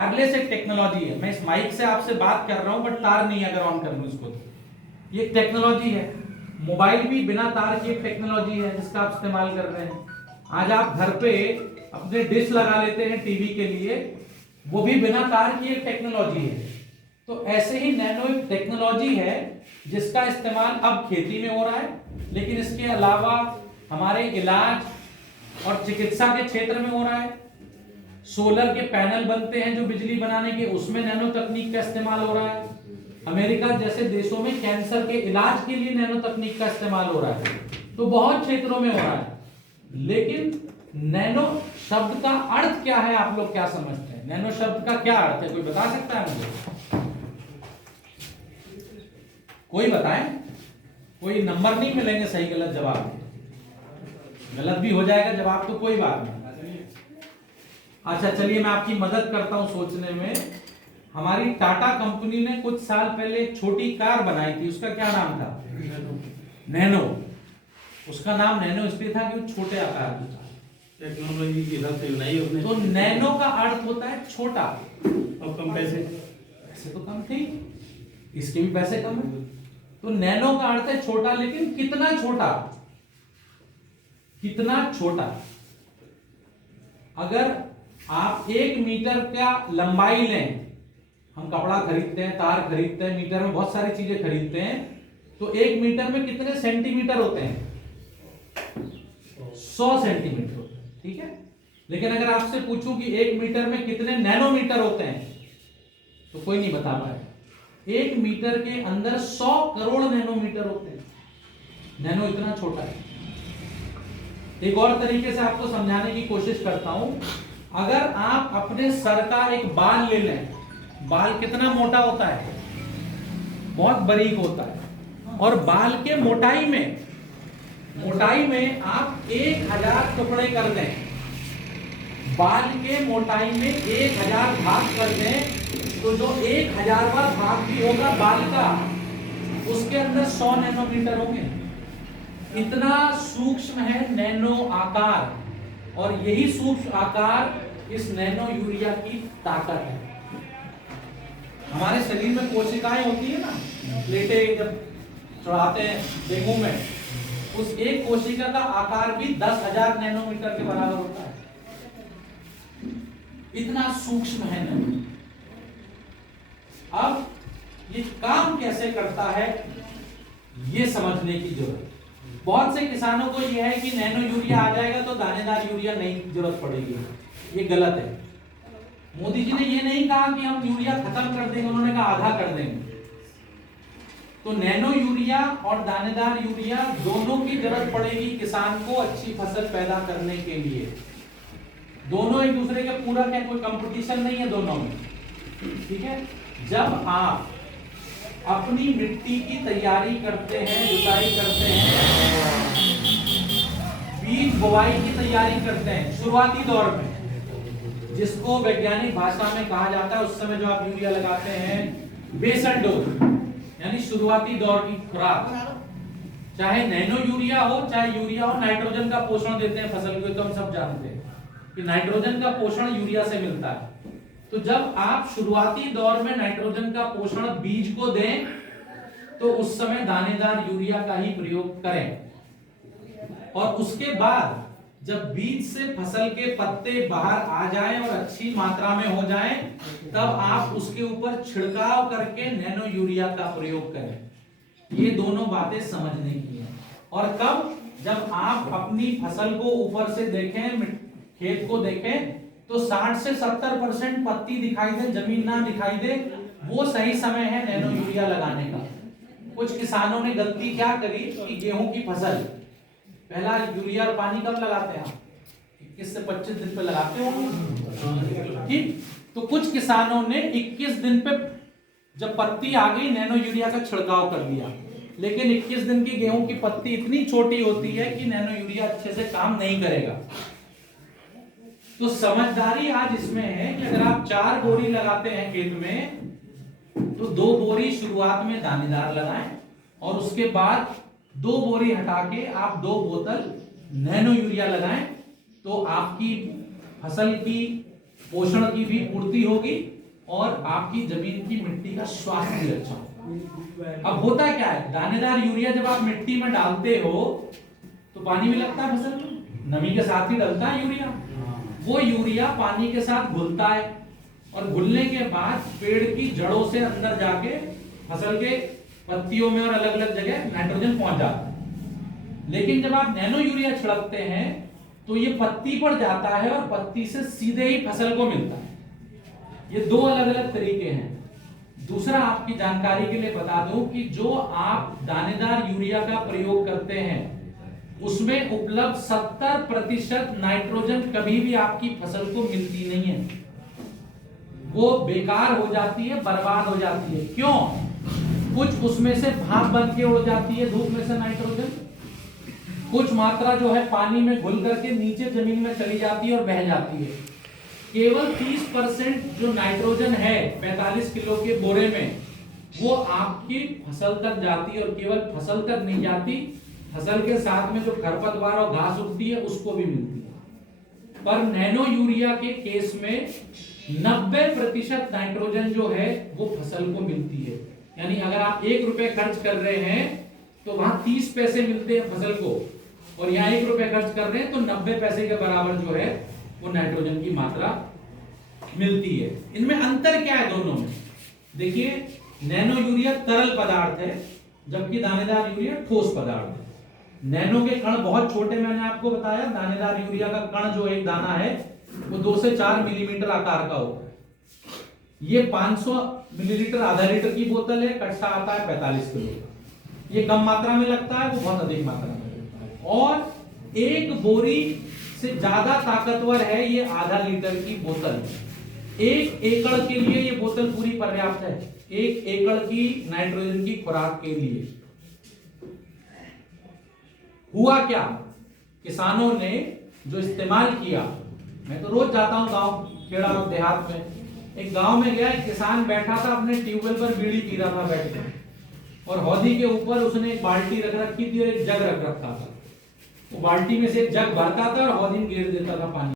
Wireless एक technology है। मैं इस माइक से आपसे बात कर रहा हूं बट तार नहीं अगर ऑन कर लूं इसको तो ये टेक्नोलॉजी है। मोबाइल भी बिना तार की एक टेक्नोलॉजी है जिसका आप इस्तेमाल कर रहे हैं। आज आप घर पे अपने डिश लगा लेते हैं टीवी के लिए, वो भी बिना तार की एक टेक्नोलॉजी है। तो ऐसे ही नैनो एक टेक्नोलॉजी है जिसका इस्तेमाल अब खेती में हो रहा है, लेकिन इसके अलावा हमारे इलाज और चिकित्सा के क्षेत्र में हो रहा है। सोलर के पैनल बनते हैं जो बिजली बनाने के, उसमें नैनो तकनीक का इस्तेमाल हो रहा है। अमेरिका जैसे देशों में कैंसर के इलाज के लिए नैनो तकनीक का इस्तेमाल हो रहा है। तो बहुत क्षेत्रों में हो रहा है। लेकिन नैनो शब्द का अर्थ क्या है, आप लोग क्या समझते हैं? नैनो शब्द का क्या अर्थ है, कोई बता सकता है मुझे? कोई बताएं। कोई नंबर नहीं मिलेंगे सही गलत जवाब, गलत भी हो जाएगा जवाब तो कोई बात नहीं। अच्छा चलिए मैं आपकी मदद करता हूं सोचने में। हमारी टाटा कंपनी ने कुछ साल पहले एक छोटी कार बनाई थी, उसका क्या नाम था? नैनो। उसका नाम नैनो इसलिए था कि वो छोटे आकार की था, टेक्नोलॉजी के हिसाब से बनाई उसने। तो नैनो का अर्थ होता है छोटा। और कम पैसे, पैसे तो कम थे, इसके भी पैसे कम है। तो नैनो का अर्थ है छोटा, लेकिन कितना छोटा? कितना छोटा? अगर आप 1 मीटर का लंबाई लें, हम कपड़ा खरीदते हैं, तार खरीदते हैं, मीटर में बहुत सारी चीजें खरीदते हैं, तो 1 मीटर में कितने सेंटीमीटर होते हैं? 100 सेंटीमीटर होते हैं, ठीक है। लेकिन अगर आपसे पूछूं कि 1 मीटर में कितने नैनोमीटर होते हैं, तो कोई नहीं बता पाए। 1 मीटर के अंदर 100 करोड़ नैनोमीटर होते हैं। नैनो इतना छोटा है। एक और तरीके से आपको समझाने की कोशिश करता हूं। अगर आप अपने सर का एक बाल ले लें, बाल कितना मोटा होता है? बहुत बारीक होता है। और बाल के मोटाई में आप 1000 टुकड़े कर दें, बाल के मोटाई में 1000 भाग कर दें, तो जो 1000वां भाग भी होगा बाल का, उसके अंदर 100 नैनोमीटर होंगे। इतना सूक्ष्म है नैनो आकार, और यही सूक्ष्म आकार इस नैनो यूरिया की ताकत है। हमारे शरीर में कोशिकाएं होती है ना, प्लेटें जब चढ़ाते हैं डेंगू में, उस एक कोशिका का आकार भी 10,000 नैनोमीटर के बराबर होता है। इतना सूक्ष्म है नैनो। अब ये काम कैसे करता है, ये समझने की जरूरत है। बहुत से किसानों को यह है कि नैनो यूरिया आ जाएगा तो दानेदार यूरिया नहीं जरूरत पड़ेगी। ये गलत है। मोदी जी ने ये नहीं कहा कि हम यूरिया खत्म कर देंगे, उन्होंने कहा आधा कर देंगे। तो नैनो यूरिया और दानेदार यूरिया दोनों की जरूरत पड़ेगी किसान को अच्छी फसल पैदा करने के लिए। दोनों एक दूसरे के पूरक है, कोई कंपटीशन नहीं है दोनों में, ठीक है। जब आप अपनी मिट्टी की तैयारी करते हैं, जुताई करते हैं, बीज बुवाई की तैयारी करते हैं शुरुआती दौर में, जिसको वैज्ञानिक भाषा में कहा जाता है, उस समय जो आप यूरिया लगाते हैं बेसल डोज, यानी शुरुआती दौर की खुराक, चाहे नैनो यूरिया हो चाहे यूरिया हो, नाइट्रोजन का पोषण देते हैं फसल को। तो हम सब जानते हैं कि नाइट्रोजन का पोषण यूरिया से मिलता है। तो जब आप शुरुआती दौर में नाइट्रोजन का पोषण बीज को दें, तो उस समय दानेदार यूरिया का ही प्रयोग करें। और उसके बाद जब बीज से फसल के पत्ते बाहर आ जाएं और अच्छी मात्रा में हो जाएं, तब आप उसके ऊपर छिड़काव करके नैनो यूरिया का प्रयोग करें। ये दोनों बातें समझने की हैं। और कब? जब आप अपनी फसल को ऊपर से देखें, खेत को देखें, तो 60 से 70% पत्ती दिखाई दे, जमीन ना दिखाई दे, वो सही समय है नैनो यूरिया लगाने का। कुछ किसानों ने गलती क्या करी कि गेहूं की फसल पहला यूरिया और पानी कब लगाते हैं? 21 से 25 दिन पे लगाते हो, ठीक। तो कुछ किसानों ने 21 दिन पे जब पत्ती आ गई नैनो यूरिया का छिड़काव कर दिया, लेकिन 21 दिन की गेहूं की पत्ती इतनी छोटी होती है कि नैनो यूरिया अच्छे से काम नहीं करेगा। तो समझदारी आज इसमें है कि अगर आप 4 बोरी लगाते हैं खेत में, तो 2 बोरी शुरुआत में दानेदार लगाएं, और उसके बाद 2 बोरी हटा के आप 2 बोतल नैनो यूरिया लगाएं। तो आपकी फसल की पोषण की भी पूर्ति होगी और आपकी जमीन की मिट्टी का स्वास्थ्य भी अच्छा होगा। अब होता क्या है, दानेदार यूरिया जब आप मिट्टी में डालते हो तो पानी में लगता है फसल में, नमी के साथ ही डलता है यूरिया। वो यूरिया पानी के साथ घुलता है और घुलने के बाद पेड़ की जड़ों से अंदर जाके फसल के पत्तियों में और अलग अलग जगह नाइट्रोजन पहुंच जाता है। लेकिन जब आप नैनो यूरिया छिड़कते हैं तो ये पत्ती पर जाता है और पत्ती से सीधे ही फसल को मिलता है। ये दो अलग अलग तरीके हैं। दूसरा आपकी जानकारी के लिए बता दूं कि जो आप दानेदार यूरिया का प्रयोग करते हैं उसमें उपलब्ध 70% नाइट्रोजन कभी भी आपकी फसल को मिलती नहीं है, वो बेकार हो जाती है, बर्बाद हो जाती है। क्यों? कुछ उसमें से भाप बन के उड़ जाती है धूप में से नाइट्रोजन, कुछ मात्रा जो है पानी में घुल करके नीचे जमीन में चली जाती है और बह जाती है। केवल 30% जो नाइट्रोजन है 45 किलो के बोरे में वो आपकी फसल तक जाती है, और केवल फसल तक नहीं जाती, फसल के साथ में जो खरपतवार और घास उगती है उसको भी मिलती है। पर नैनो यूरिया के केस में 90% नाइट्रोजन जो है वो फसल को मिलती है। यानी अगर आप 1 रुपए खर्च कर रहे हैं तो वहां 30 पैसे मिलते हैं फसल को, और यहाँ 1 रुपए खर्च कर रहे हैं तो 90 पैसे के बराबर जो है वो नाइट्रोजन की मात्रा मिलती है। इनमें अंतर क्या है दोनों में? देखिए, नैनो यूरिया तरल पदार्थ है जबकि दानेदार यूरिया ठोस पदार्थ है। नैनो के कण बहुत छोटे, मैंने आपको बताया, दानेदार यूरिया का कण जो एक दाना है वो 2 से 4 मिलीमीटर आकार का होता है। ये 500 मिलीलीटर आधा लीटर की बोतल है, कट्टा आता है 45 किलो का। ये कम मात्रा में लगता है, वो बहुत अधिक मात्रा में लगता है, और एक बोरी से ज्यादा ताकतवर है ये आधा लीटर की बोतल। 1 एकड़ के लिए ये बोतल पूरी पर्याप्त है, 1 एकड़ की नाइट्रोजन की खुराक के लिए। हुआ क्या, किसानों ने जो इस्तेमाल किया, मैं तो रोज जाता हूं गांव, खेड़ा और देहात में, एक गांव में गया, एक किसान बैठा था अपने ट्यूबवेल पर, बीड़ी पी रहा था बैठ के, और हौदी के ऊपर उसने एक बाल्टी रख रखी थी और एक जग रख रखा था। वो बाल्टी में से एक जग भरता था और हौदी में गिर देता था पानी।